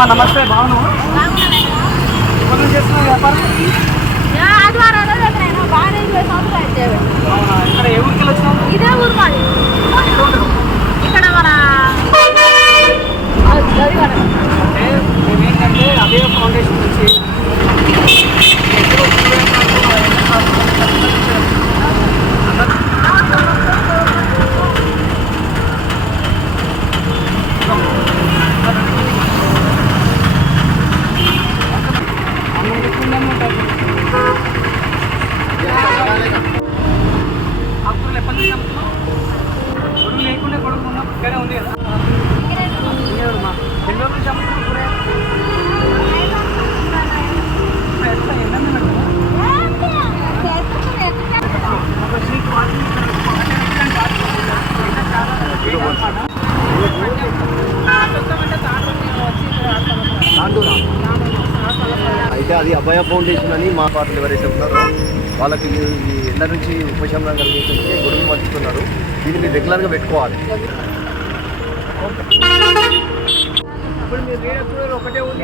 అమ్మా నమస్తే బాగున్నావు ఇక్కడే ఉంది కదా. ఎన్ని రోజుల నుంచి అయితే అది అభయ ఫౌండేషన్ అని మా పార్టీలు ఎవరైతే ఉన్నారో వాళ్ళకి ఈ ఎండ నుంచి ఉపశమనం కలిగించే గొడవలు పంచుతున్నారు దీన్ని మీరు రెగ్యులర్గా పెట్టుకోవాలి. ఇప్పుడు మీరు లేనప్పుడు ఒకటే ఉంది.